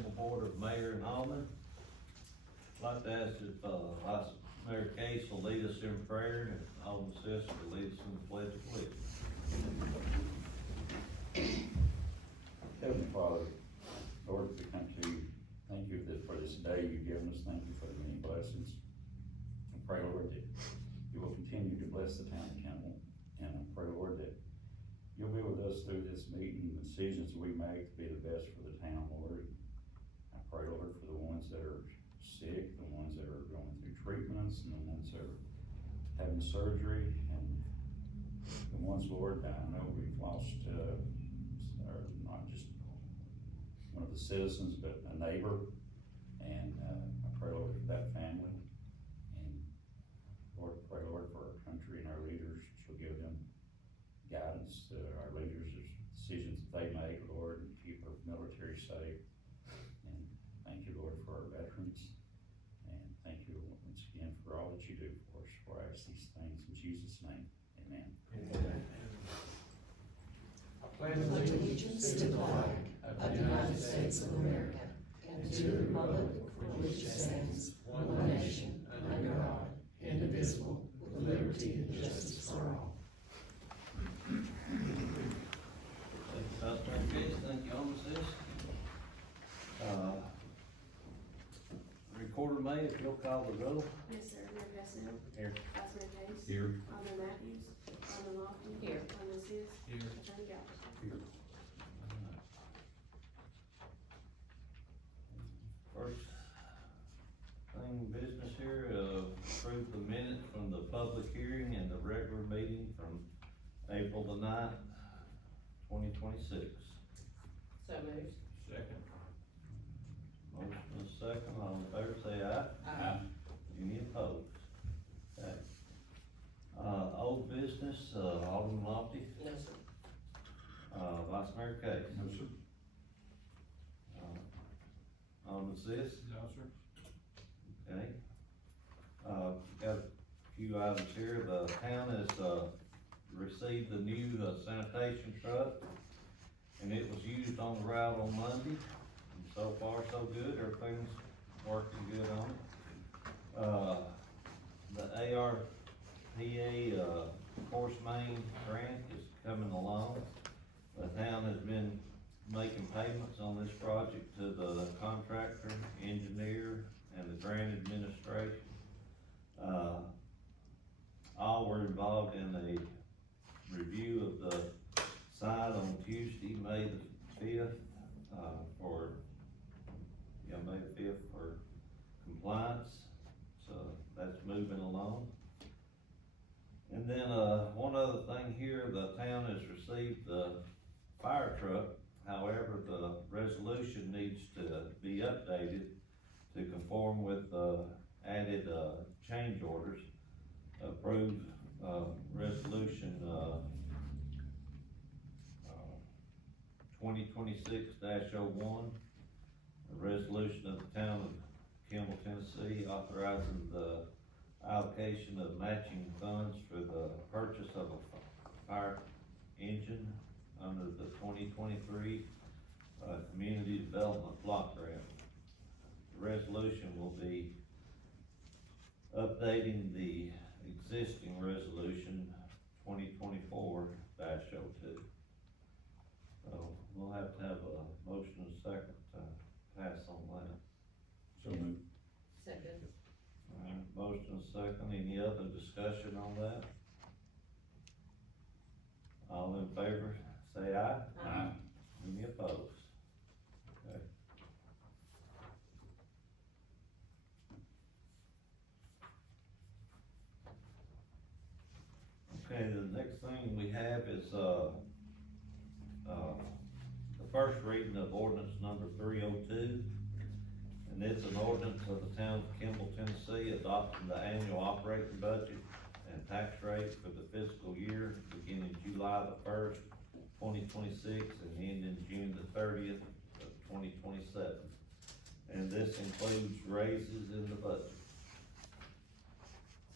Kimball Board of Mayor and Alderman. I'd like to ask if, Vice Mayor Case will lead us in prayer, and Alderman Sis will lead us in the pledge of allegiance. Heavenly Father, Lord, we come to you, thank you for this day you've given us, thank you for the many blessings. I pray, Lord, that you will continue to bless the town of Kimball, and I pray, Lord, that you'll be with us through this meeting, the decisions we make to be the best for the town, Lord. I pray, Lord, for the ones that are sick, the ones that are going through treatments, and the ones that are having surgery, and the ones, Lord, I know we've lost, not just one of the citizens, but a neighbor, and I pray, Lord, for that family, and Lord, pray, Lord, for our country and our leaders, that you'll give them guidance to our leaders, decisions that they make, Lord, and keep our military safe, and thank you, Lord, for our veterans, and thank you once again for all that you do for us, for I ask these things in Jesus' name, amen. Amen. I pledge allegiance to the flag of the United States of America and to the republic for which it stands, one nation, under God, indivisible, with liberty and justice for all. Thank you, Vice Mayor Case, thank you, Alderman Sis. Recorder May, if you'll call the roll. Yes, sir. Mayor Cassell. Here. Vice Mayor Case. Here. Alderman Matthews. Alderman Lofton. Here. Alderman Sis. Here. Attorney Galvin. Here. First thing business here, approve the minutes from the public hearing and the regular meeting from April the 9th, 2026. So moved. Second. Motion is second, all in favor say aye. Aye. Any opposed? Okay. Old business, Alderman Lofty, No, sir. Vice Mayor Case. No, sir. Alderman Sis. No, sir. Okay. Got a few items here. The town has, received the new sanitation truck, and it was used on the route on Monday. And so far, so good. Everything's working good on it. The ARPA, Force Main grant is coming along. The town has been making payments on this project to the contractor, engineer, and the grant administration. All were involved in a review of the site on Tuesday, May the 5th, May the 5th for compliance, so that's moving along. And then, one other thing here, the town has received the fire truck. However, the resolution needs to be updated to conform with the added, change orders. Approve, resolution, 2026-01, a resolution of the town of Kimball, Tennessee, authorizing the allocation of matching funds for the purchase of a fire engine under the 2023 Community Development Block Grant. The resolution will be updating the existing resolution 2024-02. So we'll have to have a motion and a second to pass on that. So moved. Second. Alright, motion and a second. Any other discussion on that? All in favor, say aye. Aye. Any opposed? Okay. Okay, the next thing we have is, the first reading of ordinance number 302. And it's an ordinance of the town of Kimball, Tennessee, adopting the annual operating budget and tax rate for the fiscal year beginning July the 1st, 2026, and ending June the 30th of 2027. And this includes raises in the budget.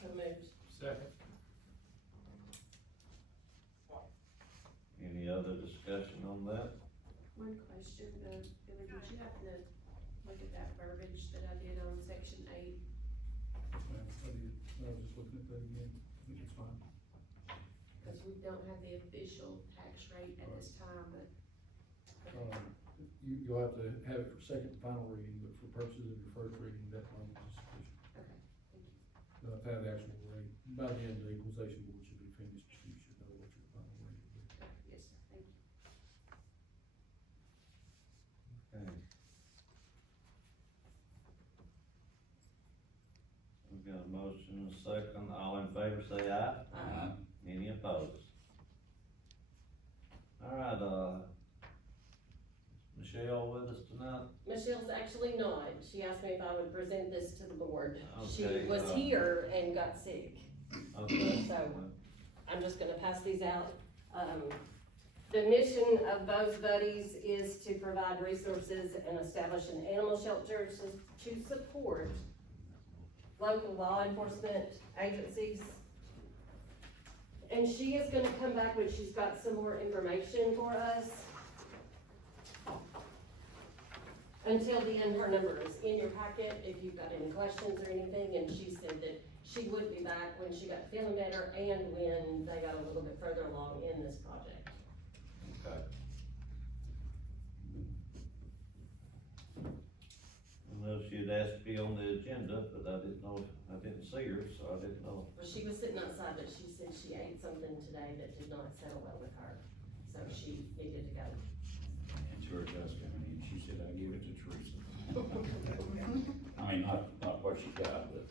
So moved. Second. Any other discussion on that? One question, Billy, did you happen to look at that verbiage that I did on section 8. I was just looking at that again, I think it's fine. Because we don't have the official tax rate at this time, but. You'll have to have it for second and final reading, but for purposes of your first reading, that language is sufficient. Okay, thank you. To have the actual rate, by the end, the equalization board should be finished, you should know what your final rate will be. Okay, yes, sir, thank you. Okay. We've got a motion and a second, all in favor say aye. Aye. Any opposed? Alright, Michelle with us tonight? Michelle's actually not. She asked me if I would present this to the board. She Okay, was here and got sick. Okay. So, I'm just gonna pass these out. The mission of Bo's Buddies is to provide resources and establish an animal shelter to support local law enforcement agencies. And she is gonna come back when she's got some more information for us. Until then, her number is in your packet if you've got any questions or anything, and she said that she would be back when she got feeling better and when they got a little bit further along in this project. Okay. Well, she had asked to be on the agenda, but I didn't know, I didn't see her, so I didn't know. Well, she was sitting outside, but she said she ate something today that did not settle well with her, so she needed to go. And George was coming in, she said, I give it to Teresa. I mean, not what she got, but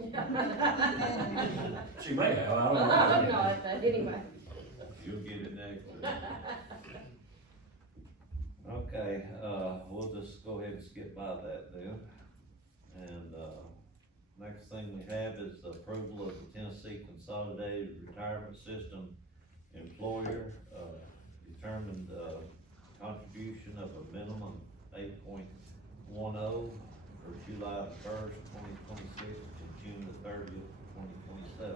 she may have, I don't know. I hope not, but anyway. You'll get it next week. Okay, we'll just go ahead and skip by that then. And, next thing we have is the approval of the Tennessee Consolidated Retirement System employer, determined, contribution of a minimum 8.10 for July 1st, 2026 to June 30th, 2027.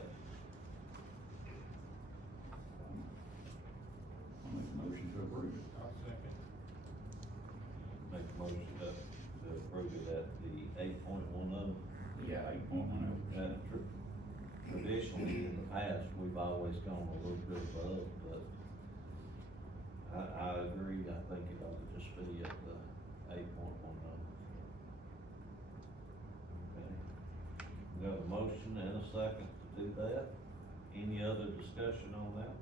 I'll make a motion to approve it. I'll second. Make a motion to approve it at the 8.10. Yeah, 8.10. Traditionally, in the past, we've always gone a little bit above, but I agree, I think it ought to just be at the 8.10. Okay. We got a motion and a second to do that. Any other discussion on that?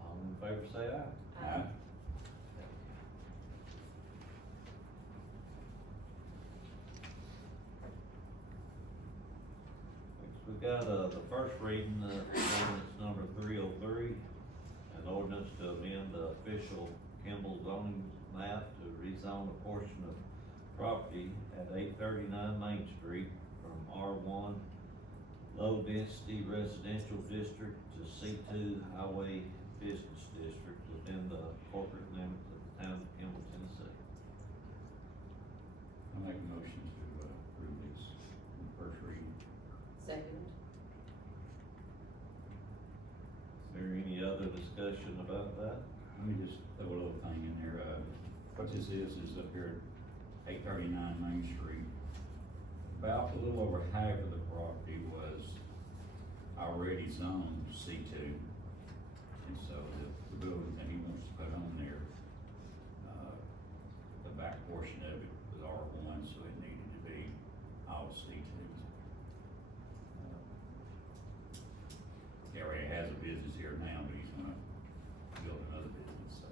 All in favor say aye. Aye. We got, the first reading, ordinance number 303, an ordinance to amend the official Kimball zoning map to rezone a portion of property at 839 Main Street from R1 Low Density Residential District to C2 Highway Business District within the corporate limits of the town of Kimball, Tennessee. I'll make a motion to approve this in the first reading. Second. Is there any other discussion about that? Let me just throw a little thing in there, what this is up here at 839 Main Street. About a little over half of the property was already zoned C2. And so the building that he wants to put on there, the back portion of it was R1, so it needed to be all C2. He already has a business here now, but he's gonna build another business, so.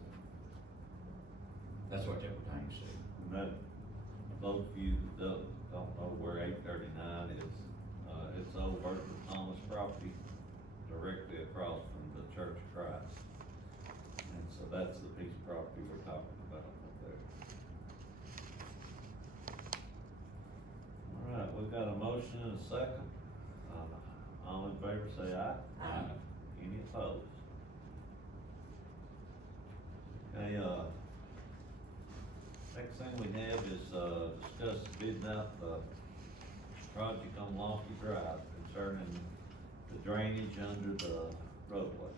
That's what that pertains to. And that, those of you that don't know where 839 is, it's old Burton Thomas property, directly across from the Church of Christ. And so that's the piece of property we're talking about up there. All right, we've got a motion and a second. All in favor say aye. Aye. Any opposed? Okay, next thing we have is, discuss bidding out the project on Lofty Drive concerning the drainage under the roadway.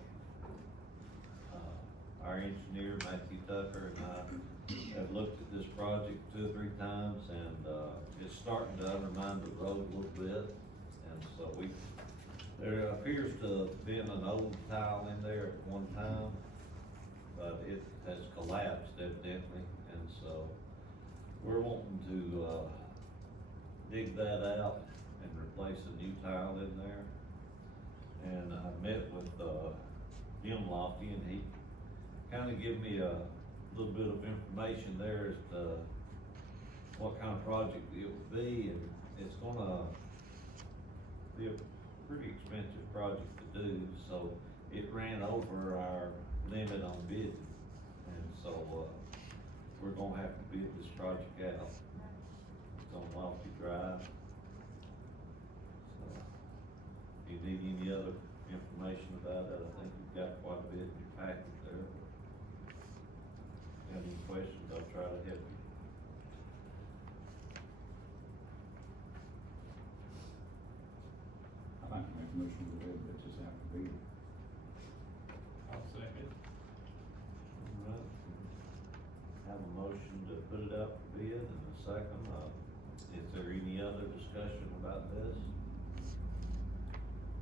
Our engineer, Matthew Tucker, and I have looked at this project 2 or 3 times, and, it's starting to undermine the road a little bit. And so there appears to have been an old tile in there at one time, but it has collapsed evidently, and so we're wanting to, dig that out and replace a new tile in there. And I met with, Jim Lofty, and he kinda give me a little bit of information there as to what kind of project it would be, and it's gonna be a pretty expensive project to do, so it ran over our limit on bidding. And so, we're gonna have to bid this project out. It's on Lofty Drive. So, if you need any other information about it, I think you've got quite a bit in your packet there. If you have any questions, I'll try to help you. I'd like to make a motion to bid this out for bid. I'll second. Alright. Have a motion to put it out for bid and a second. Is there any other discussion about this?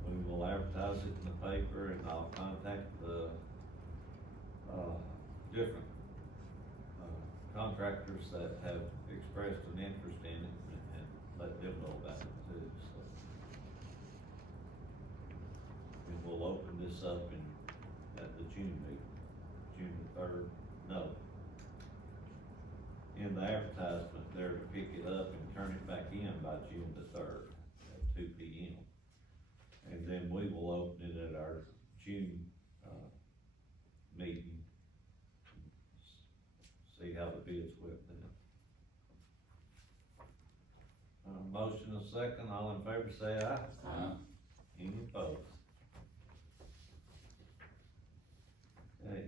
We will advertise it in the paper, and I'll contact the, different, contractors that have expressed an interest in it, and let them know about it too, so. And we'll open this up at the June meeting, June the 3rd, no. In the advertisement, they're to pick it up and turn it back in by June the 3rd at 2 p.m. And then we will open it at our June, meeting. See how the bids went then. Motion and second, all in favor say aye. Aye. Any opposed? Okay.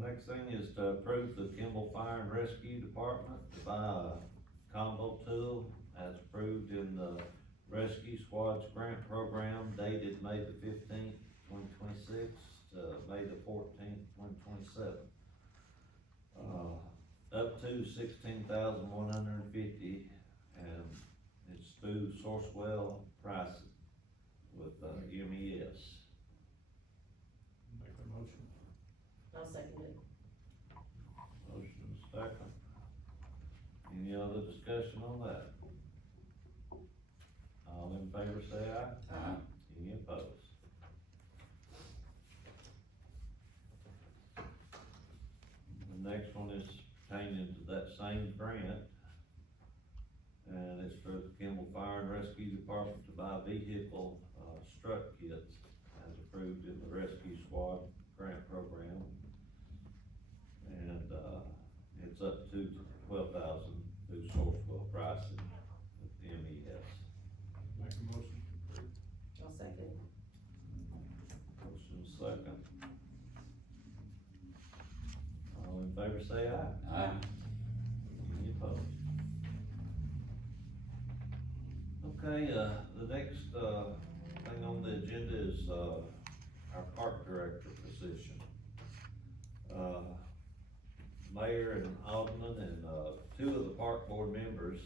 Next thing is to approve the Kimball Fire and Rescue Department to buy a combo tool as approved in the Rescue Squad's grant program dated May the 15th, 2026 to May the 14th, 2027. Up to $16,150, and it's through Sourcewell pricing with, MES. Make the motion. I'll second it. Motion second. Any other discussion on that? All in favor say aye. Aye. Any opposed? The next one is pertaining to that same grant. And it's for the Kimball Fire and Rescue Department to buy vehicle, strut kits as approved in the Rescue Squad grant program. And, it's up to $12,000 through Sourcewell pricing with the MES. Make a motion to approve. I'll second. Motion second. All in favor say aye. Aye. Any opposed? Okay, the next, thing on the agenda is, our park director position. Mayor and alderman and, 2 of the park board members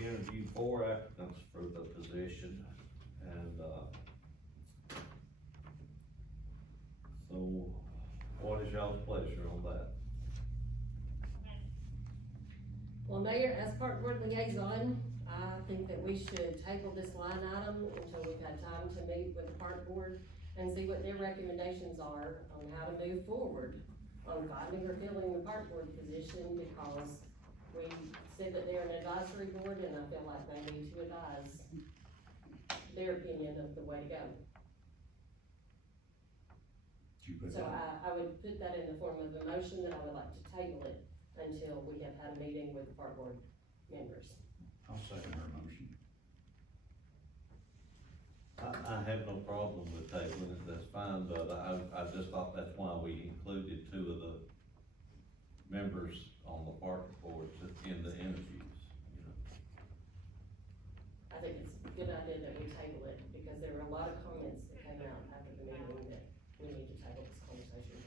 interviewed 4 applicants for the position, and, so what is y'all's pleasure on that? Well, Mayor, as park board liaison, I think that we should table this line item until we've had time to meet with the park board and see what their recommendations are on how to move forward on finding or filling the park board position, because we said that they're an advisory board, and I feel like they need to advise their opinion of the way to go. Did you put So that? I would put that in the form of a motion that I would like to table it until we have had a meeting with the park board members. I'll second her motion. I have no problem with tabling it, that's fine, but I just thought that's why we included 2 of the members on the park board in the interviews, you know. I think it's a good idea that we table it, because there were a lot of comments that came out after the meeting that we need to table this conversation.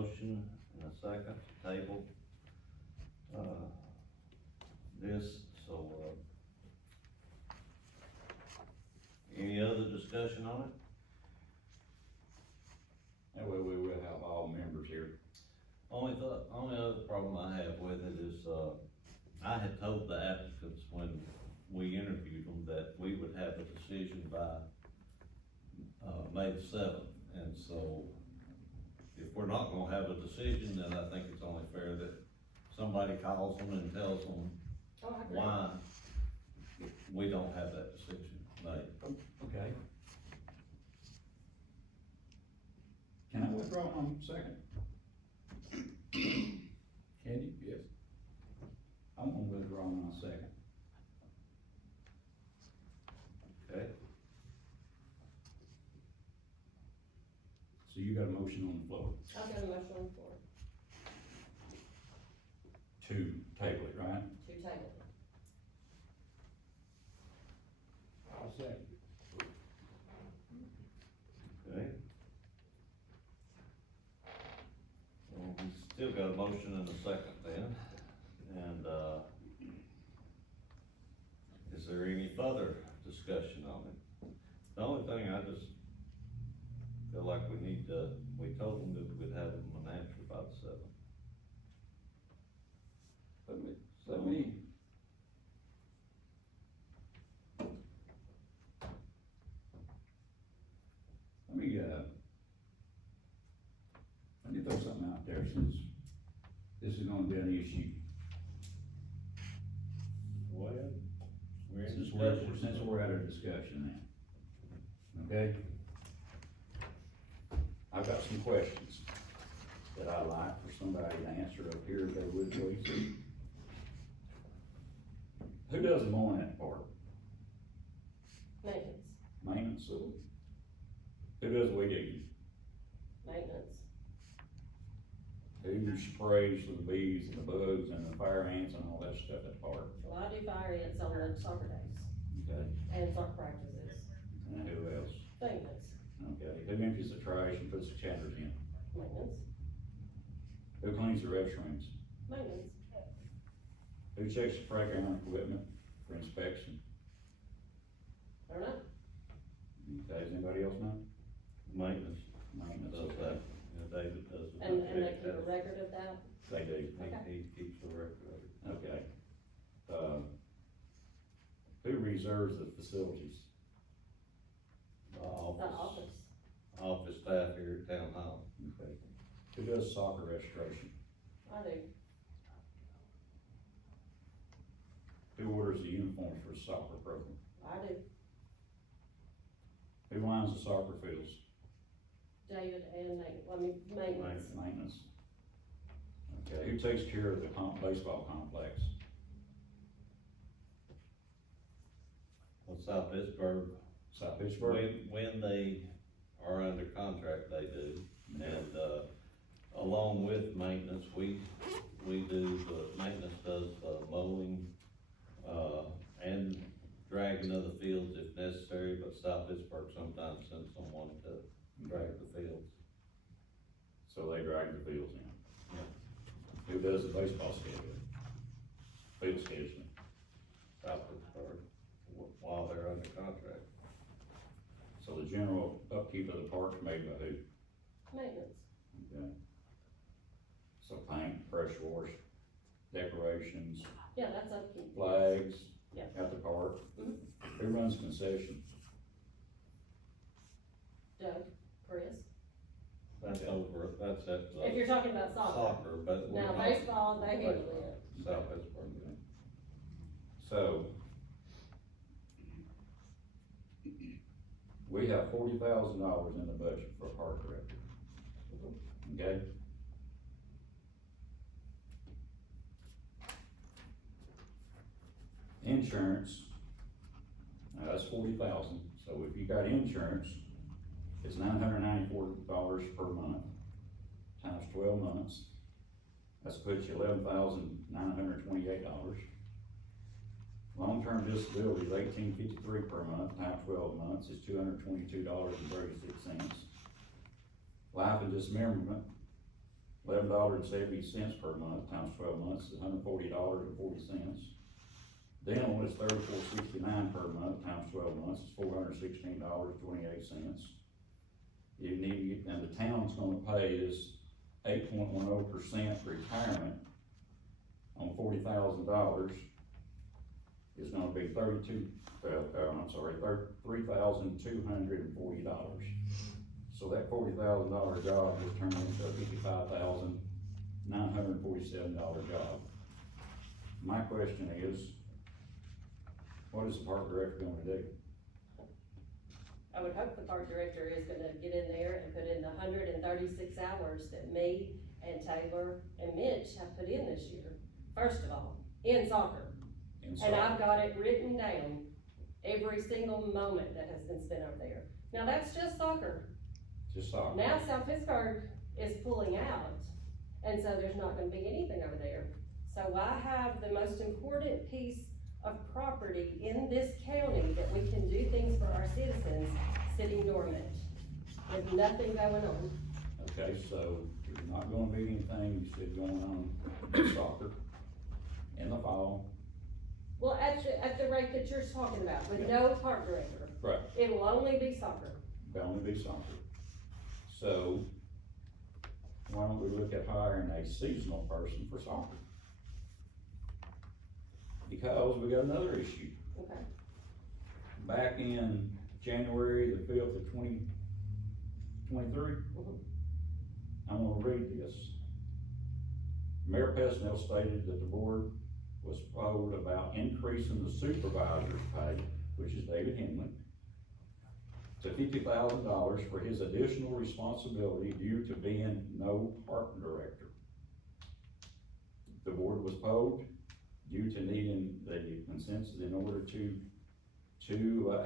motion and a second to table, this, so, any other discussion on it? That way we will have all members here. Only other problem I have with it is, I had told the applicants when we interviewed them that we would have a decision by, May the seventh, and so if we're not gonna have a decision, then I think it's only fair that somebody calls them and tells them Oh, I agree. why we don't have that decision made. Okay. Can I withdraw on second? Can you? Yes. I'm gonna withdraw on second. Okay, So you got a motion on the floor I've got a motion on the floor to table it, right? to table. I'll second. okay. Well, we still got a motion and a second then, and, is there any further discussion on it? The only thing I just feel like we told them that we'd have them an answer by the seventh. Let me. Let me throw something out there since this is gonna be an issue. Well, we're in Since we're at a discussion now. Okay? I've got some questions that I'd like for somebody to answer up here, if they would please. Who does the mowing at the park? Maintenance, Maintenance, so. Who does weed eating? maintenance, Who sprays for the bees and the bugs and the fire ants and all that stuff at the park? well, I do fire ants on the soccer days Okay, and soccer practices, and who else? maintenance, Okay, who empties the trash and puts the chatters in? maintenance, Who cleans the restrooms? maintenance, Who checks the playground equipment for inspection? I don't know, Okay, does anybody else know? Maintenance Maintenance, does okay. that, David does it. and they keep a record of that, They do, He keeps a record of it. okay. Who reserves the facilities? The the office, office, office staff here at town hall. Okay. Who does soccer registration? I do, Who orders the uniforms for the soccer program? I do, Who lines the soccer fields? David and maintenance, Maintenance. Okay, who takes care of the baseball complex? Well, South Pittsburgh, South Pittsburgh? when they are under contract, they do, and, along with maintenance, we do, the maintenance does, mowing, and dragging of the fields if necessary, but South Pittsburgh sometimes sends someone to drag the fields. So they drag the fields in. Yeah. Who does the baseball schedule? Field scheduling. South Pittsburgh, while they're under contract. So the general upkeep of the park's made by who? maintenance, Okay. So paint, pressure wash, decorations, yeah, that's upkeep. flags Yeah. at the park. Mhm. Who runs concession? Doug, Chris, That's over, that's at, if you're talking about soccer, soccer, but. we're now talking baseball, they handle baseball. it, South Pittsburgh. So, we have $40,000 in the budget for a park director. Okay? Insurance, now that's $40,000, so if you got insurance, it's $994 per month, times 12 months. That's puts you $11,928. Long-term disability is $18.53 per month, times 12 months is $222.36. Life and dismemberment $11.70 per month times 12 months is $140.40. Dental is $34.69 per month times 12 months is $416.28. You need, and the town's gonna pay is 8.10% retirement on $40,000 is gonna be $3,240. So that $40,000 job will turn into a $55,947 job. My question is, what is the park director gonna do? I would hope the park director is gonna get in there and put in the 136 hours that me and Taylor and Mitch have put in this year, first of all, in soccer. And I've got it written down, every single moment that has been spent over there. Now, that's just soccer. Just soccer. Now South Pittsburgh is pulling out, and so there's not gonna be anything over there. So I have the most important piece of property in this county that we can do things for our citizens sitting dormant, with nothing going on. Okay, so there's not gonna be anything you said going on in soccer in the fall. Well, at the rate that you're talking about, with no park director. Right. It will only be soccer. It'll only be soccer. So, why don't we look at hiring a seasonal person for soccer? Because we got another issue. Okay. Back in January the 5th of 2023, I'm gonna read this. Mayor Pesnell stated that the board was told about increasing the supervisor's pay, which is David Henley, to $50,000 for his additional responsibility due to being no park director. The board was told, due to needing the consensus in order to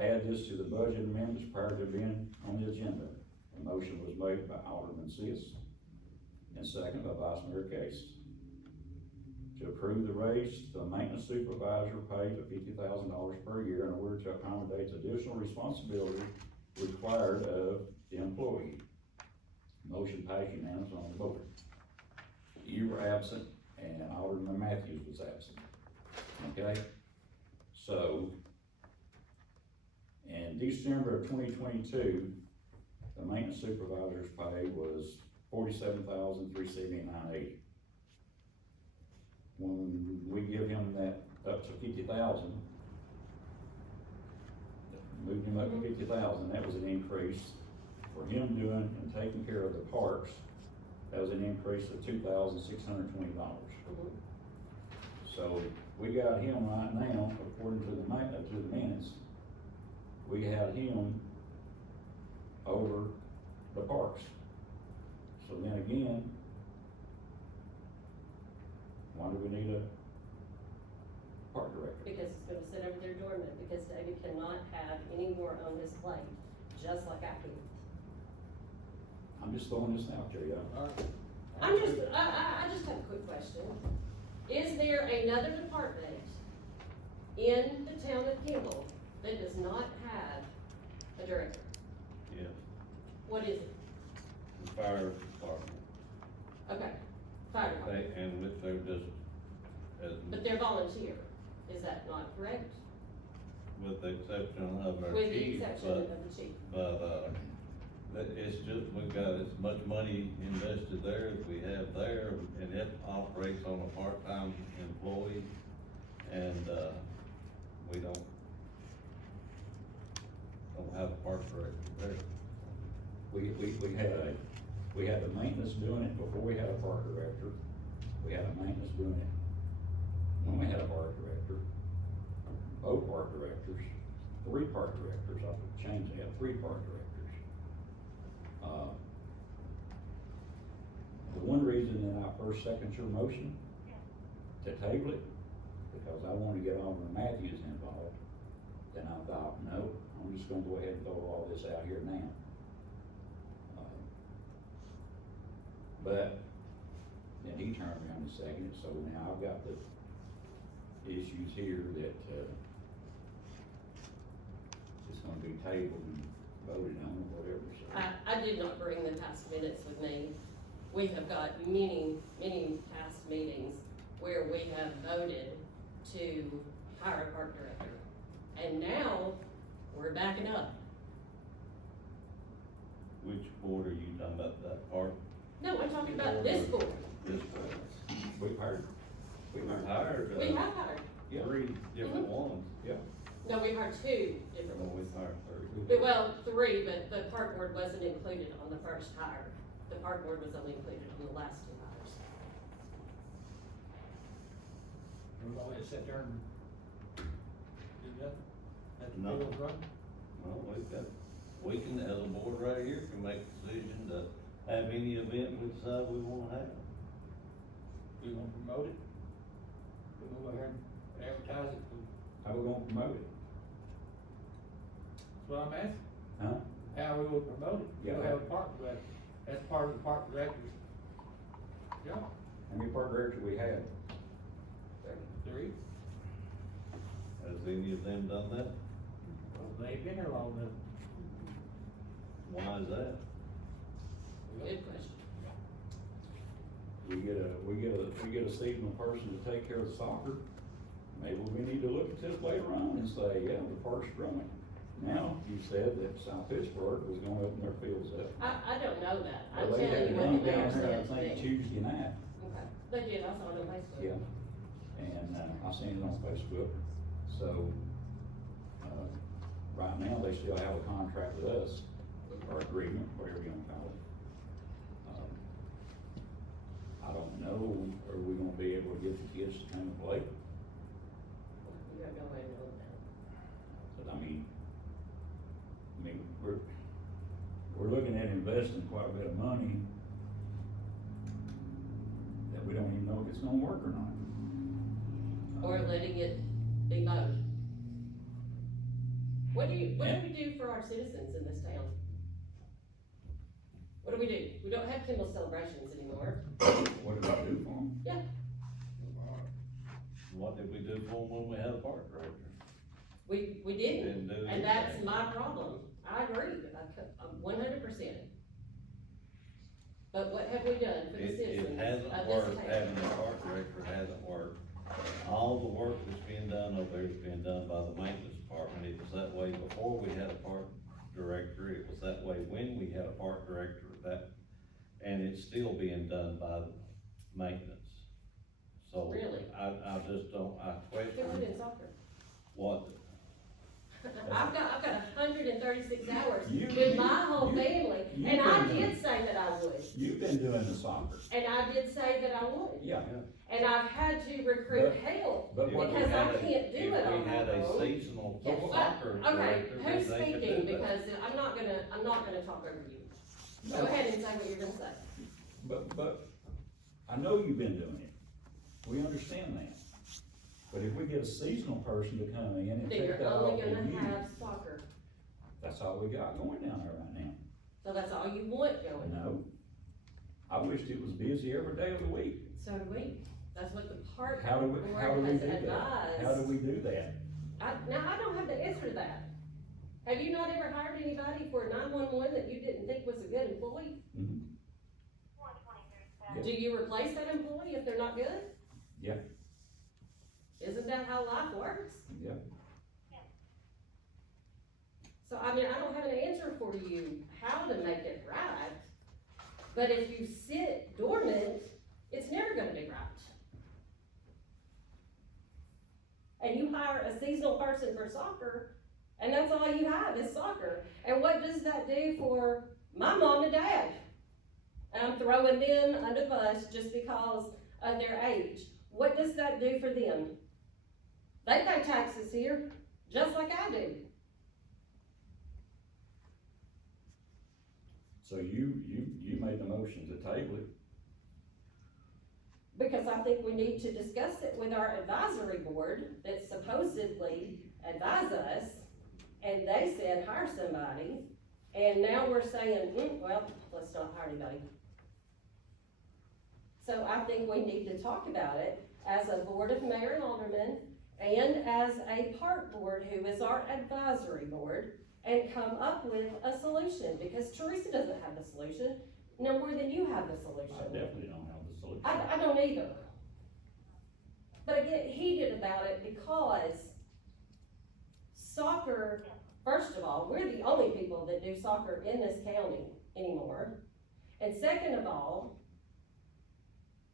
add this to the budget amendments prior to being on the agenda. A motion was made by Alderman Sis and second by Vice Mayor Case to approve the raise to the maintenance supervisor pay to $50,000 per year in order to accommodate additional responsibility required of the employee. Motion passed unanimously on the board. You were absent and Alderman Matthews was absent. Okay? So, in December of 2022, the maintenance supervisor's pay was $47,379.80. When we give him that up to $50,000, moved him up to $50,000, that was an increase for him doing and taking care of the parks. That was an increase of $2,620. So we got him right now, according to the minutes, we had him over the parks. So then again, why do we need a park director? Because it's gonna sit over there dormant, because David cannot have any more on his plate, just like I can. I'm just throwing this out there, y'all. I just have a quick question. Is there another department in the town of Kimball that does not have a director? Yes, What is it? the fire department, Okay, fire department, and they're just, but they're volunteer, is that not correct? with the exception of our With the chief, exception of the chief. it's just, we've got as much money invested there as we have there, and it operates on a part-time employee, and, we don't have a park director there. We had the maintenance doing it before we had a park director. We had a maintenance doing it when we had a park director. Both park directors, 3 park directors, I would change that, 3 park directors. The one reason that I first seconded your motion to table it, because I wanted to get Alderman Matthews involved, then I thought, no, I'm just gonna go ahead and throw all this out here now. But then he turned around and seconded it, so now I've got the issues here that, it's gonna be tabled and voted on or whatever, so. I did not bring the past minutes with me we have got many, many past meetings where we have voted to hire a park director. And now, we're backing up. Which board are you talking about, that part? No, I'm talking about this board. This board? We've hired, We hired, We have hired. three different ones. No, we hired two different Well, ones. we hired three. Well, three, but the park board wasn't included on the first hire. The park board was only included on the last two hires. We're gonna let sit there and do nothing? Let the No. wheels run? Well, we can, as a board right here, can make a decision to have any event we decide we wanna have. We gonna promote it? We gonna go ahead and advertise it? how we gonna promote it? That's what I'm asking. Huh? How we gonna promote it? Yeah. We'll have a park director. That's part of the park director's job. How many park directors we had? Three. Has any of them done that? Well, they ain't been here long enough. Why is that? Good question. We get a seasonal person to take care of the soccer. Maybe we need to look at this later on and say, yeah, the park's growing. Now, you said that South Pittsburgh was gonna open their fields up. I don't know that. I'm Well, they had telling you one what the down mayor there, I said to think me. Tuesday night, Okay, they did, I saw it on Facebook. yeah. And, I seen it on Facebook, so, right now, they still have a contract with us, or agreement, whatever you wanna call it. I don't know, are we gonna be able to get the kids to come and play? You have no way of knowing that. But I mean, we're looking at investing quite a bit of money that we don't even know if it's gonna work or not. Or letting it be mowed. What do we do for our citizens in this town? What do? We don't have Kimball celebrations anymore. What did I do for them? Yeah, What did we do for them when we had a park director? we didn't, Didn't do and that's anything. my problem. I agree, I'm 100%. But what have we done for the It citizens hasn't of worked, this having town? a park director hasn't worked. All the work that's being done over there is being done by the maintenance department. It was that way before we had a park director, it was that way when we had a park director, and it's still being done by the maintenance. So. Really? I just don't, I Who would question in soccer? what, I've got 136 hours You- with my whole you- family, you and I can- did say that I would, You've been doing the soccer. and I did say that I would. Yeah. And I've had to recruit But- help, but what- because I If we can't do it on If we had my a own. seasonal Yeah, soccer well, okay, director, who's then they could speaking, do that. because I'm not gonna talk over you. Go No. ahead and say what you're gonna say. But, I know you've been doing it. We understand that. But if we get a seasonal person to come in and Then take you're that off only of gonna you, have soccer, that's all we got going down there right now. so that's all you want going. No. I wished it was busy every day of the week. So do we, that's what the park How do board we has do that? advised. How do we do that? Now, I don't have the answer to that. Have you not ever hired anybody for 911 that you didn't think was a good employee? Mhm. Do you replace that employee if they're not good? Yeah. Isn't that how life works? Yeah. So, I mean, I don't have an answer for you how to make it right, but if you sit dormant, it's never gonna be right. And you hire a seasonal person for soccer, and that's all you have is soccer. And what does that do for my mom and dad? And I'm throwing them under the bus just because of their age. What does that do for them? They pay taxes here, just like I do. So you made the motion to table it. Because I think we need to discuss it with our advisory board that supposedly advise us, and they said hire somebody, and now we're saying, well, let's not hire anybody. So I think we need to talk about it as a board of mayor and aldermen, and as a park board who is our advisory board, and come up with a solution, because Teresa doesn't have the solution. no more than you have the I solution. definitely don't have the solution. I don't either. But I get heated about it because soccer, first of all, we're the only people that do soccer in this county anymore. And second of all,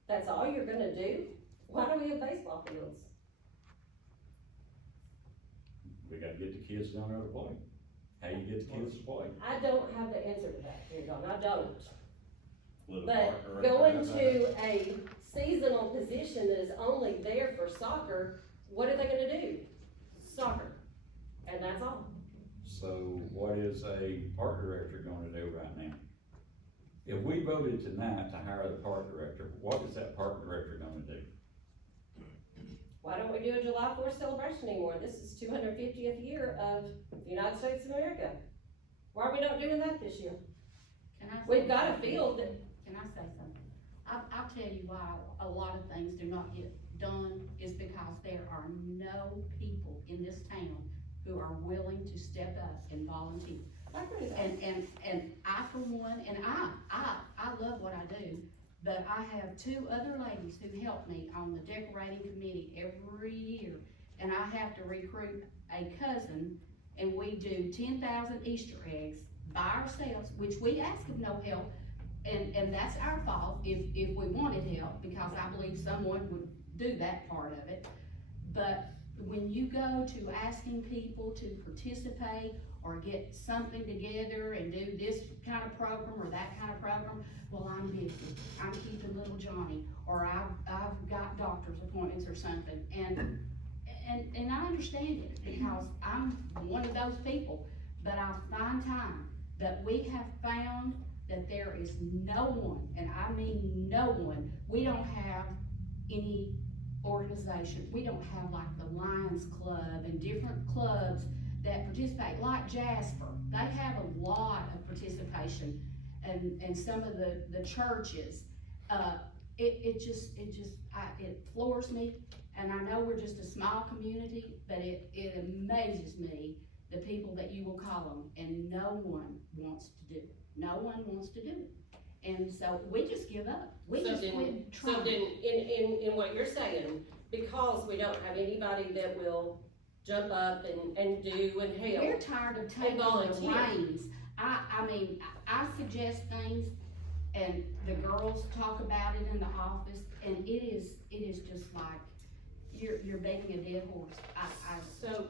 that's all you're gonna do? Why do we have baseball fields? We gotta get the kids down there to play. How you get the kids to play? I don't have the answer to that, dear God, I don't. With a But partner right going there, to a seasonal position that is only there for soccer, what are they gonna do? Soccer, and that's all. So what is a park director gonna do right now? If we voted tonight to hire the park director, what is that park director gonna do? Why don't we do a July 4th celebration anymore? This is 250th year of the United States of America. Why are we not doing that this year? Can I say We've got a something? field that, Can I say something? I'll tell you why a lot of things do not get done is because there are no people in this town who are willing to step up and volunteer. I agree with that. And I for one, and I love what I do, but I have two other ladies who help me on the decorating committee every year. And I have to recruit a cousin, and we do 10,000 Easter eggs by ourselves, which we ask of no help. And that's our fault if we wanted help, because I believe someone would do that part of it. But when you go to asking people to participate or get something together and do this kind of program or that kind of program, well, I'm busy, I'm keeping little Johnny, or I've got doctor's appointments or something, and I understand it, because I'm one of those people, but I find time. But we have found that there is no one, and I mean no one, we don't have any organization, we don't have like the Lions Club and different clubs that participate, like Jasper, they have a lot of participation, and some of the churches, it floors me, and I know we're just a small community, but it amazes me, the people that you will call them, and no one wants to do it. No one wants to do it. And so we just give up. We just quit trying. So then, in what you're saying, because we don't have anybody that will jump up and do and help. We're tired of taking the volunteer. reins. I mean, I suggest things, and the girls talk about it in the office, and it is just like, you're beating a dead horse. So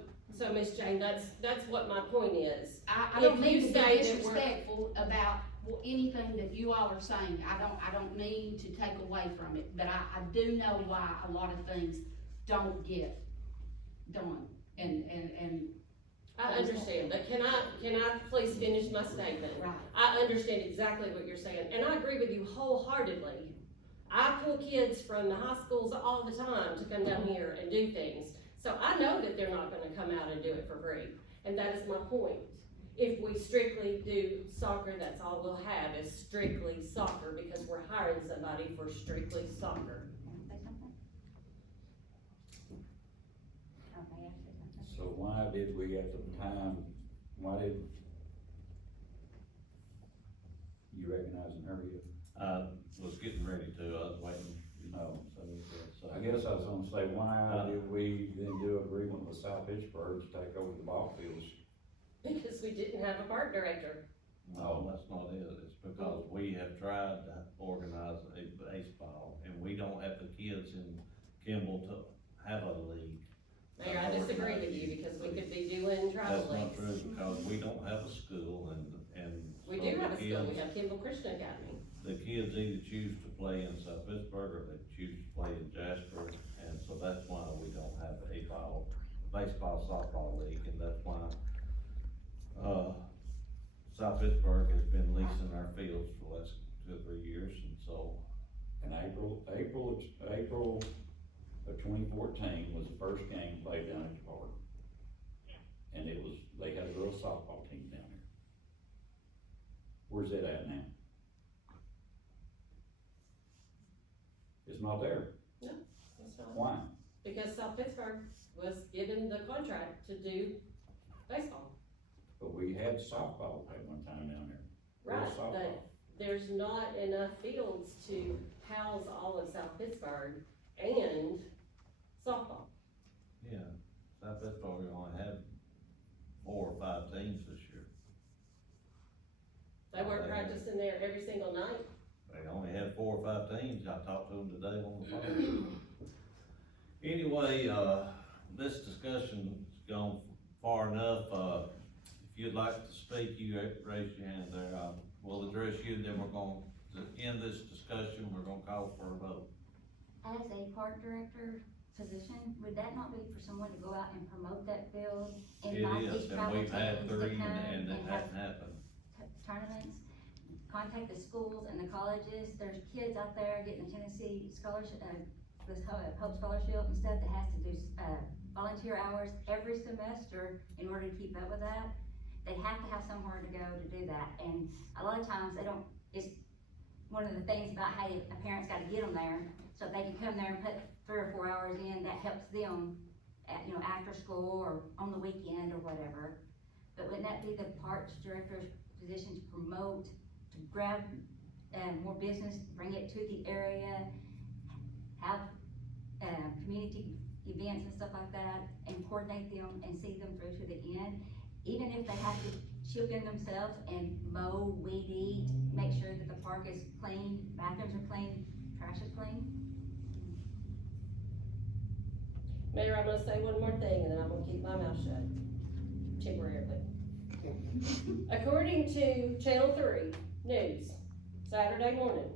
Miss Jane, that's what my point is. I don't If mean you to be say that we're- disrespectful about anything that you all are saying. I don't mean to take away from it, but I do know why a lot of things don't get done, and. I understand, but can I please finish my statement? Right. I understand exactly what you're saying, and I agree with you wholeheartedly. I pull kids from the high schools all the time to come down here and do things. So I know that they're not gonna come out and do it for free, and that is my point. If we strictly do soccer, that's all we'll have is strictly soccer, because we're hiring somebody for strictly soccer. So why did we at the time, you recognizing her yet? I was getting ready to, I was waiting, No. so. I guess I was gonna say, why did we then do agreement with South Pittsburgh to take over the ball fields? Because we didn't have a park director. No, that's not it, it's because we have tried to organize a baseball, and we don't have the kids in Kimball to have a league. Mayor, I disagree with you, because we could be doing travel That's not leagues. true, because we don't have a school, and. We so do the have a school, we kids- have Kimball Christian Academy. The kids either choose to play in South Pittsburgh, or they choose to play in Jasper, and so that's why we don't have a baseball softball league, and that's why, South Pittsburgh has been leasing our fields for the last 2 or 3 years, and so. In April of 2014 was the first game played down at the park. And they had a girls softball team down there. Where's it at now? It's not there. That's not. Why? Because South Pittsburgh was given the contract to do baseball. But we had softball at one time down there. Girls Right, softball. there's not enough fields to house all of South Pittsburgh and softball. Yeah, South Pittsburgh only had 4 or 5 teams this year. They weren't practicing there every single night. They only had 4 or 5 teams. I talked to them today on the phone. Anyway, this discussion's gone far enough. If you'd like to speak, you raise your hand there. We'll address you, then we're going to end this discussion. We're gonna call for a vote. As a park director position, would that not be for someone to go out and promote that field? It Invite is, these and travel we've had teams to 3 come and it have hasn't happened. tournaments? Contact the schools and the colleges, there's kids out there getting the Tennessee scholarship, this Hope Scholarship and stuff that has to do, volunteer hours every semester in order to keep up with that. They have to have somewhere to go to do that, and a lot of times they don't, it's one of the things about how a parent's gotta get them there, so if they can come there and put 3 or 4 hours in, that helps them at, after school or on the weekend or whatever. But wouldn't that be the parks director's position to promote, to grab, more business, bring it to the area, have, community events and stuff like that, and coordinate them and see them through to the end? Even if they have to chip in themselves and mow, weed eat, make sure that the park is clean, bathrooms are clean, trash is clean. Mayor, I'm gonna say one more thing and then I'm gonna keep my mouth shut, temporarily. According to Channel 3 News, Saturday morning,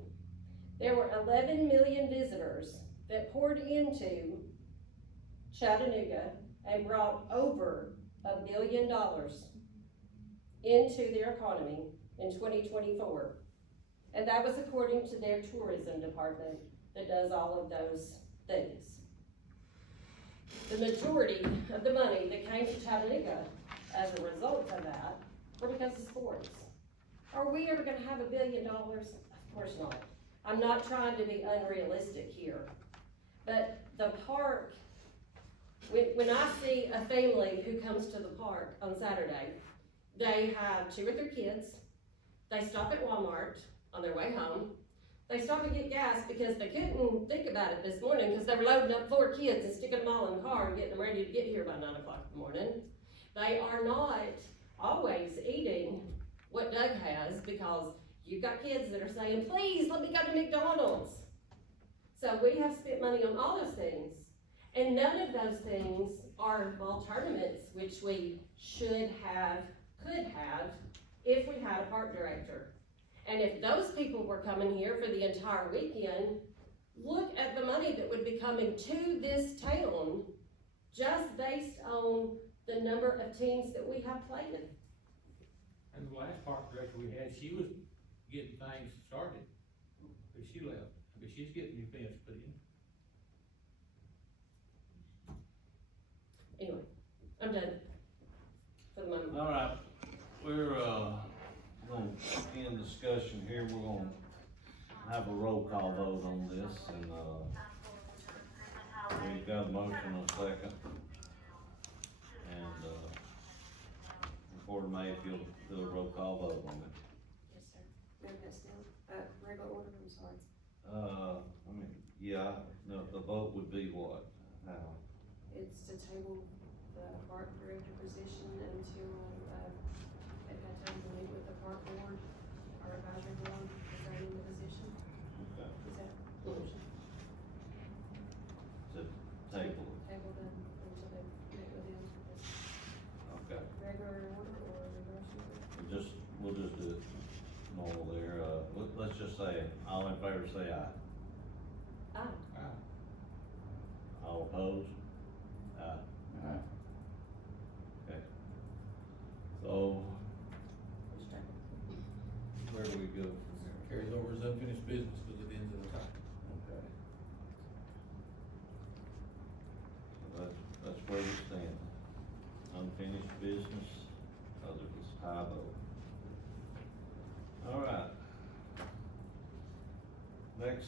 there were 11 million visitors that poured into Chattanooga and brought over $1 billion into their economy in 2024. And that was according to their tourism department that does all of those things. The majority of the money that came to Chattanooga as a result of that were because of sports. Are we ever gonna have $1 billion? Of course not. I'm not trying to be unrealistic here, but the park, when I see a family who comes to the park on Saturday, they have 2 or 3 kids, they stop at Walmart on their way home, they stop and get gas because they couldn't think about it this morning because they were loading up 4 kids and sticking them all in the car and getting them ready to get here by 9 o'clock in the morning. They are not always eating what Doug has because you've got kids that are saying, please let me go to McDonald's. So we have spent money on all those things, and none of those things are ball tournaments, which we should have, could have, if we had a park director. And if those people were coming here for the entire weekend, look at the money that would be coming to this town just based on the number of teams that we have playing. And the last park director we had, she was getting things started, but she left, but she's getting new fence put in. Anyway, I'm done for the moment. All right, we're, gonna end discussion here. We're gonna have a roll call vote on this, and, we've got a motion and a second. And, Recorder May, if you'll do a roll call vote on it. Yes, sir. Move this down, regular order, I'm sorry. Yeah, no, the vote would be what? How? It's to table the park director position until, they've had time to meet with the park board, our advisory board, regarding the position. Okay. Is that the motion? To table it, Table them until they meet with them for this okay. regular order or reverse order? We'll just do it normal there. Let's just say, all in favor say aye. Ah, All opposed? Aye. Okay. So, where do we go from here? Carries over as unfinished business because it ends at a time. Okay. So that's where we stand. Unfinished business, other was tie vote. All right. Next,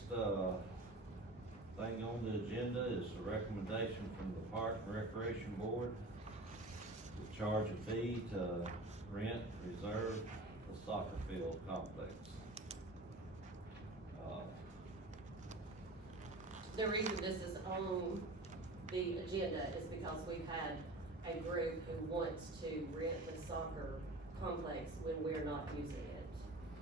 thing on the agenda is a recommendation from the Park and Recreation Board to charge a fee to rent, reserve the soccer field complex. the reason this is on the agenda is because we've had a group who wants to rent the soccer complex when we're not using it.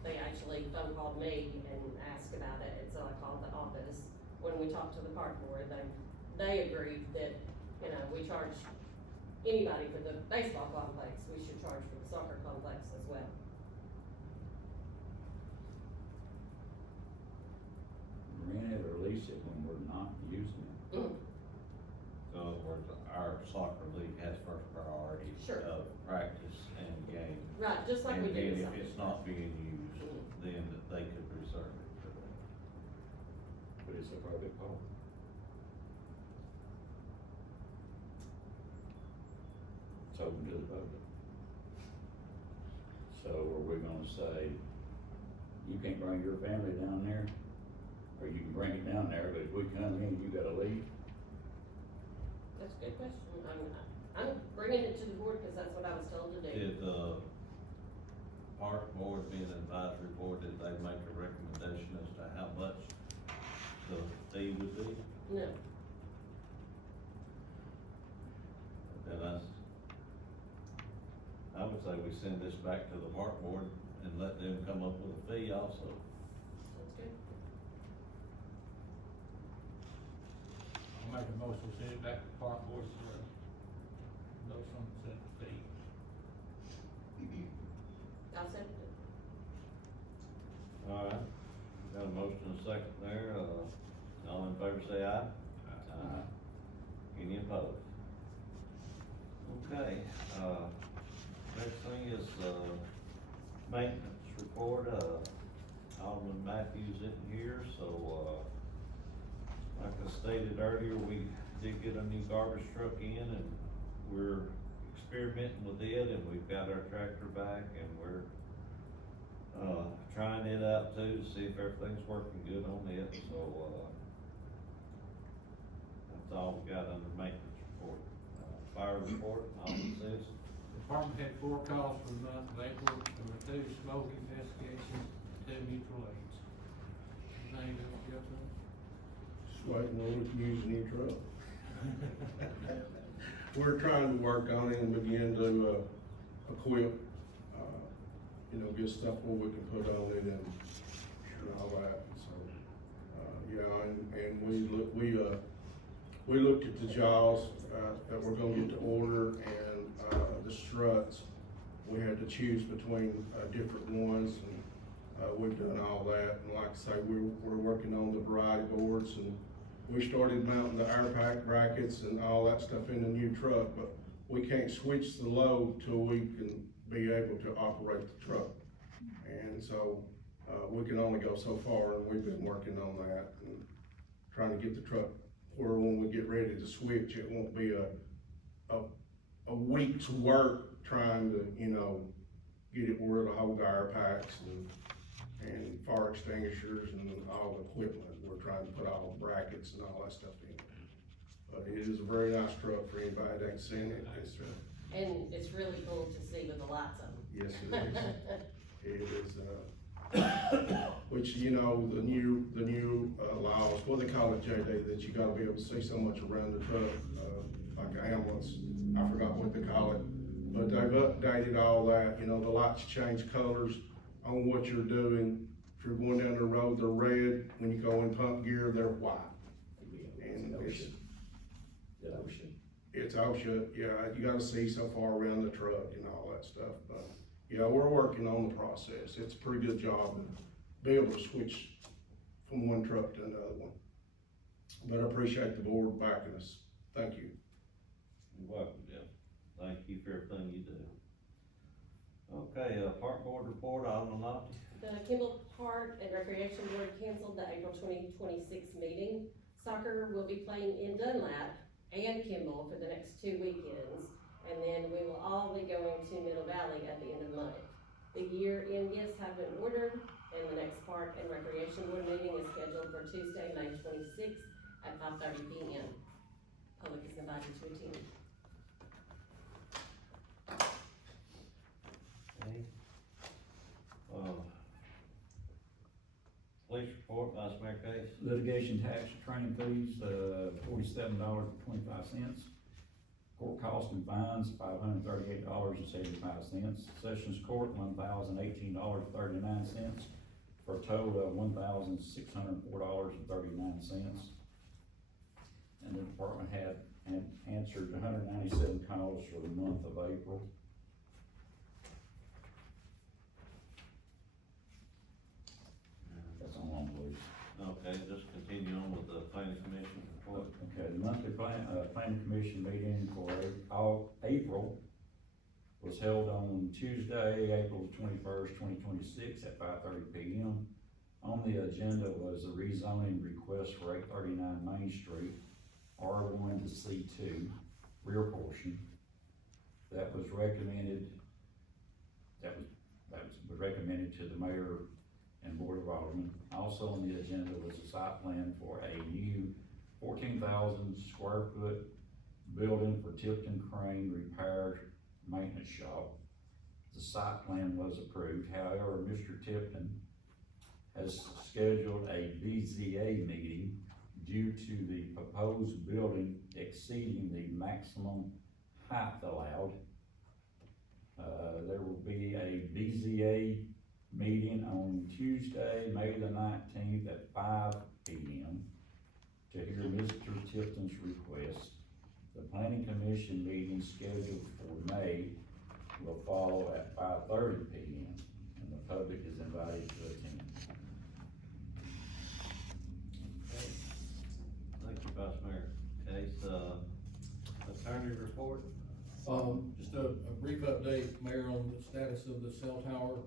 They actually phone called me and asked about it, and so I called the office. When we talked to the park board, they agreed that, you know, we charge anybody for the baseball complex, we should charge for the soccer complex as well. Rent it or lease it when we're not using it. So in other words, our soccer league has first priority Sure. of practice and game. Right, just like we And do then with if soccer. it's not being used, then they could reserve it for them. But it's a private park. It's open to the public. So are we gonna say, you can't bring your family down there? Or you can bring it down there, but if we come in, you gotta leave? That's a good question. I'm bringing it to the board because that's what I was told to do. Did the park board, being an advisory board, did they make a recommendation as to how much the fee would be? No, Then I would say we send this back to the park board and let them come up with a fee also. that's good. I'll make a motion, send it back to the park board, no sunset fee. I'll send it. All right, got a motion and a second there, all in favor say aye. Aye. Any opposed? Okay, next thing is, maintenance report, Alderman Matthews isn't here, so, like I stated earlier, we did get a new garbage truck in, and we're experimenting with it, and we've got our tractor back, and we're, trying it out too, to see if everything's working good on it, so, that's all we got under maintenance report. Fire report, Alderman says. The department had 4 calls for the month of April, there were 2 smoke investigations, 2 mutual aids. Anything else you got to? Just waiting on it to use a new truck. We're trying to work on it and begin to, equip, get stuff where we can put on it and all that, so, yeah, and we looked at the jaws, that we're gonna get to order and, the struts. We had to choose between, different ones, and, we've done all that, and like I say, we're working on the variety boards, and we started mounting the air pack brackets and all that stuff in the new truck, but we can't switch the load till we can be able to operate the truck. And so, we can only go so far, and we've been working on that and trying to get the truck where when we get ready to switch, it won't be a week's work trying to, get it where it'll hold the air packs and fire extinguishers and all the equipment. We're trying to put all the brackets and all that stuff in. But it is a very nice truck for anybody that ain't seen it. And it's really cool to see with the lights on. Yes, it is. It is, which, the new laws, what they call it, JD, that you gotta be able to see so much around the truck, like an ambulance, I forgot what they call it. But they've updated all that, the lights change colors on what you're doing. If you're going down the road, they're red, when you go in pump gear, they're white. And it's OSHA, yeah, you gotta see so far around the truck and all that stuff, but, yeah, we're working on the process. It's a pretty good job to be able to switch from one truck to another one. But I appreciate the board backing us. Thank you. You're welcome, Jim. Thank you for everything you do. Okay, park board report, Alderman Lofty. The Kimball Park and Recreation Board canceled the April 2026 meeting. Soccer will be playing in Dunlap and Kimball for the next 2 weekends, and then we will all be going to Middle Valley at the end of the month. The year-end gifts have been ordered, and the next Park and Recreation Board meeting is scheduled for Tuesday, May 26th at 5:30 p.m. Public is invited to attend. Okay. police report, Vice Mayor Case. Litigation tax training fees, $47.25. Court costs and fines, $538.75. Sessions Court, $1,018.39, for a total of $1,604.39. And the department had answered 197 calls for the month of April. That's on long, please. Okay, just continue on with the planning commission report. Okay, the monthly planning commission meeting for April was held on Tuesday, April 21st, 2026 at 5:30 p.m. On the agenda was a rezoning request for 839 Main Street, R1 to C2, rear portion. That was recommended, that was recommended to the mayor and board of aldermen. Also on the agenda was a site plan for a new 14,000 square foot building for Tipton Crane Repair Maintenance Shop. The site plan was approved, however, Mr. Tipton has scheduled a BZA meeting due to the proposed building exceeding the maximum height allowed. There will be a BZA meeting on Tuesday, May the 19th at 5 p.m. to hear Mr. Tipton's request. The planning commission meeting scheduled for May will follow at 5:30 p.m. and the public is invited to attend. Okay. Thank you, Vice Mayor Case. Attorney report? Just a brief update, Mayor, on the status of the cell tower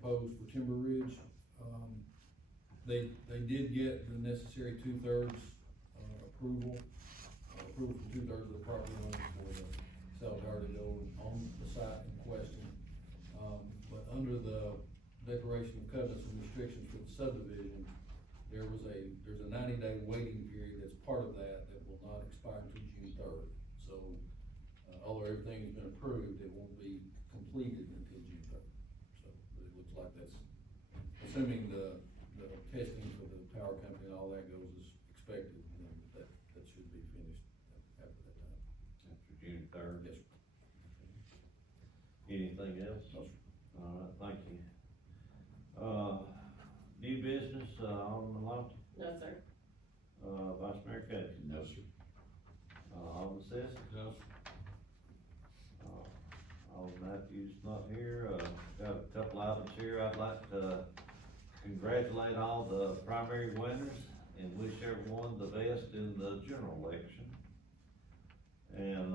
proposed for Timber Ridge. They did get the necessary 2/3 approval from 2/3 of the property owners for the cell tower to go on the site in question. But under the declaration of covenants and restrictions for the subdivision, there's a 90-day waiting period that's part of that will not expire until June 3rd. So, although everything has been approved, it won't be completed until June 3rd. So, but it looks like that's, assuming the testing for the tower company and all that goes as expected, then that should be finished after that time. After June 3rd? Yes, sir. Anything else? No, sir. All right, thank you. New business, Alderman Lofton? No, sir. Vice Mayor Case? No, sir. Alderman Sessions? No, sir. Alderman Matthews not here. Got a couple items here. I'd like to congratulate all the primary winners and wish everyone the best in the general election. And,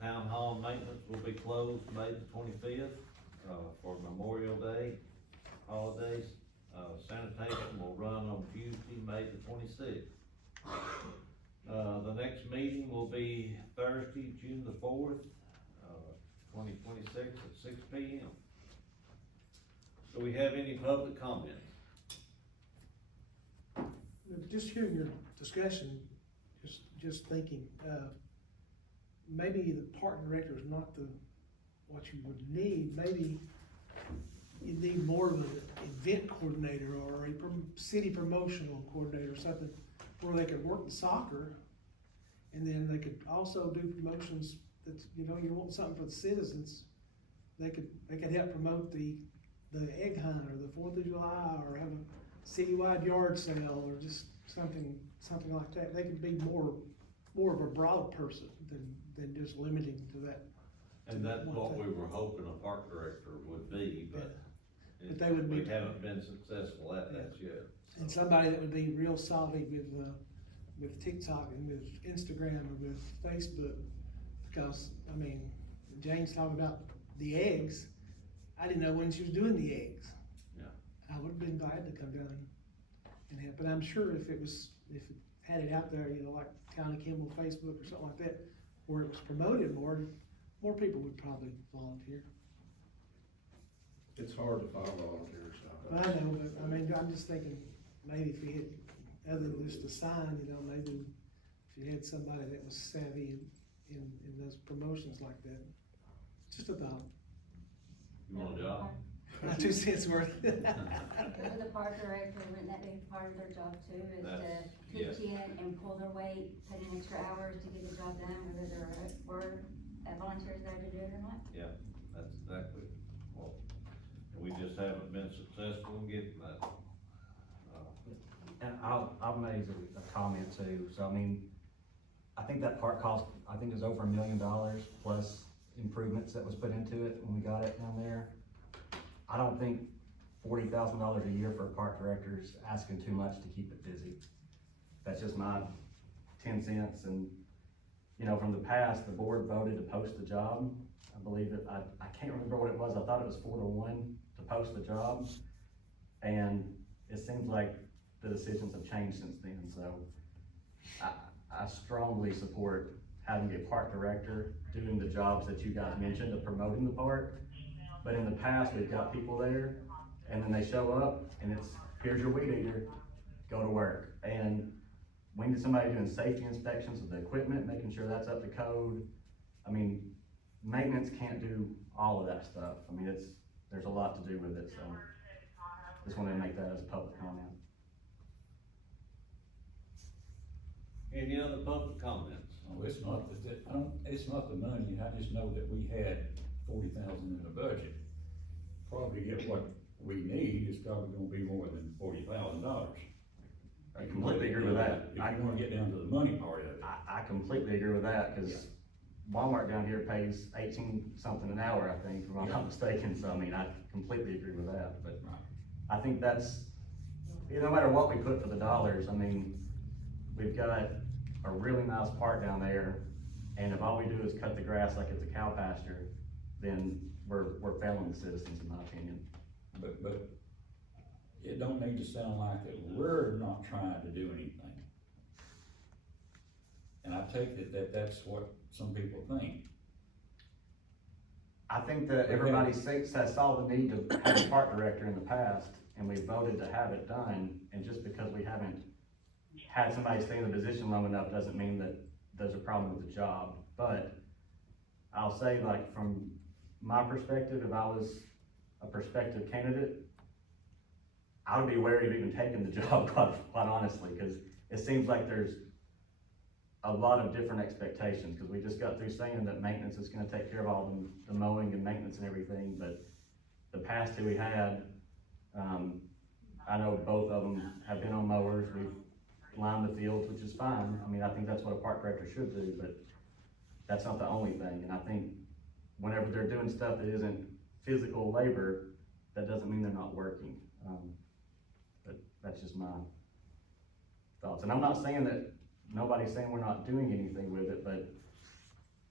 town hall maintenance will be closed May the 25th, for Memorial Day holidays. Sanitation will run on Tuesday, May the 26th. The next meeting will be Thursday, June the 4th, 2026 at 6 p.m. Do we have any public comments? Just hearing your discussion, just thinking, maybe the park director is not what you would need. Maybe you need more of an event coordinator or a city promotional coordinator or something where they could work the soccer and then they could also do promotions that, you want something for the citizens. They could help promote the egg hunt or the 4th of July or have a citywide yard sale or just something like that. They could be more of a broad person than just limiting to that. And that's what we were hoping a park director would be, but But they would be- we haven't been successful at that yet. And somebody that would be real solid with TikTok and with Instagram or with Facebook, because, Jane's talking about the eggs. I didn't know when she was doing the eggs. Yeah. I would've been glad to come down and help, but I'm sure if it had it out there, like Town of Kimball Facebook or something like that, where it was promoted more people would probably volunteer. It's hard to find volunteers. I know, but I'm just thinking, maybe if you had, other than just a sign, maybe if you had somebody that was savvy in those promotions like that. Just a thought. You want a job? my 2 cents worth. With the park director, wouldn't that be part of their job too, is to That's- pitch in and pull their weight, put in extra hours to get the job done, whether there were volunteers there to do it or not? Yeah, that's exactly, well, we just haven't been successful in getting that. And I'll make a comment too, so I mean, I think that park cost, I think it was over $1 million plus improvements that was put into it when we got it down there. I don't think $40,000 a year for a park director is asking too much to keep it busy. That's just my 10 cents, and, you know, from the past, the board voted to post the job. I believe it, I can't remember what it was, I thought it was 4-1 to post the job, and it seems like the decisions have changed since then, so I strongly support having a park director doing the jobs that you guys mentioned of promoting the park. But in the past, we've got people there, and then they show up, and it's, here's your weed eater, go to work. And we need somebody doing safety inspections of the equipment, making sure that's up to code. I mean, maintenance can't do all of that stuff. I mean, there's a lot to do with it, so just wanted to make that as a public comment. Any other public comments? No, it's not, it's not the money, I just know that we had 40,000 in the budget. Probably get what we need, it's probably gonna be more than $40,000. I completely agree with that. If you wanna get down to the money part of it. I completely agree with that, cause Walmart down here pays 18 something an hour, I think, if I'm not mistaken, so I mean, I completely agree with that, but Right. I think that's, you know, no matter what we put for the dollars, I mean, we've got a really nice park down there, and if all we do is cut the grass like it's a cow pasture, then we're failing the citizens, in my opinion. But it don't need to sound like that we're not trying to do anything. And I take it that that's what some people think. I think that everybody has saw the need to have a park director in the past, and we voted to have it done, and just because we haven't had somebody stay in the position long enough doesn't mean that there's a problem with the job. But I'll say, like, from my perspective, if I was a prospective candidate, I would be wary of even taking the job, quite honestly, because it seems like there's a lot of different expectations, because we just got through saying that maintenance is gonna take care of all the mowing and maintenance and everything, but the past two we had, I know both of them have been on mowers, we've lined the fields, which is fine. I mean, I think that's what a park director should do, but that's not the only thing, and I think whenever they're doing stuff that isn't physical labor, that doesn't mean they're not working. But that's just my thoughts, and I'm not saying that, nobody's saying we're not doing anything with it, but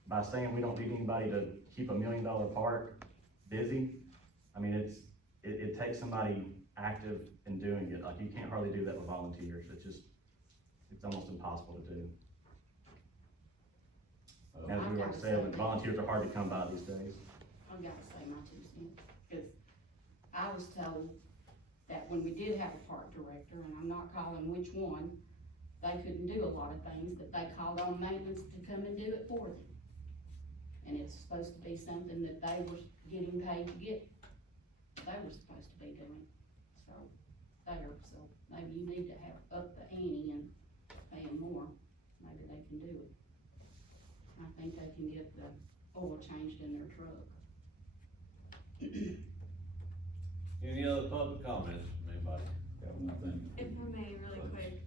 by saying we don't need anybody to keep $1 million park busy, I mean, it takes somebody active in doing it. Like, you can't hardly do that with volunteers. It's almost impossible to do. As we were saying, volunteers are hard to come by these days. I gotta say my 2 cents, cause I was told that when we did have a park director, and I'm not calling which one, they couldn't do a lot of things, that they called on maintenance to come and do it for them. And it's supposed to be something that they were getting paid to get, they were supposed to be doing, so, so maybe you need to have up the ante and pay them more, maybe they can do it. I think they can get the oil changed in their truck. Any other public comments from anybody? Got one thing. If I may, really quick,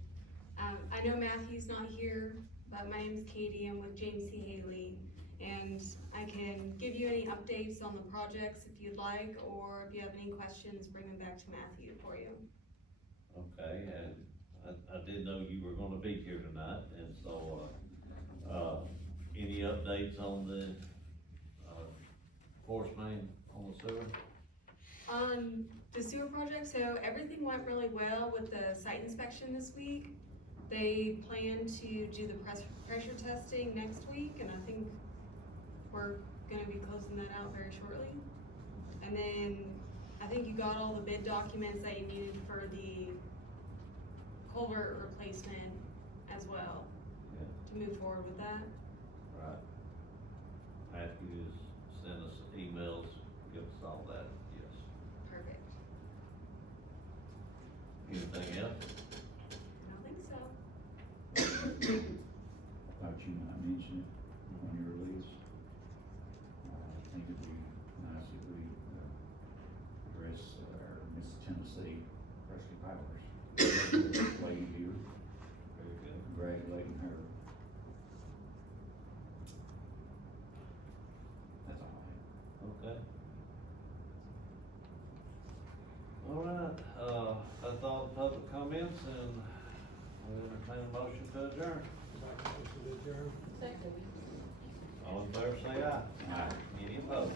I know Matthew's not here, but my name's Katie, I'm with James C. Haley, and I can give you any updates on the projects if you'd like, or if you have any questions, bring them back to Matthew for you. Okay, and I didn't know you were gonna be here tonight, and so, any updates on the, force main on the sewer? On the sewer project, so everything went really well with the site inspection this week. They plan to do the pressure testing next week, and I think we're gonna be closing that out very shortly. And then, I think you got all the bid documents that you needed for the culvert replacement as well, Yeah. to move forward with that. Right. Matthews sent us emails, give us all that, yes. congratulating her. That's all I have. Okay. All right, that's all the public comments, and we'll entertain a motion to adjourn. Motion to adjourn. Second. All in favor, say aye. Aye. Any opposed?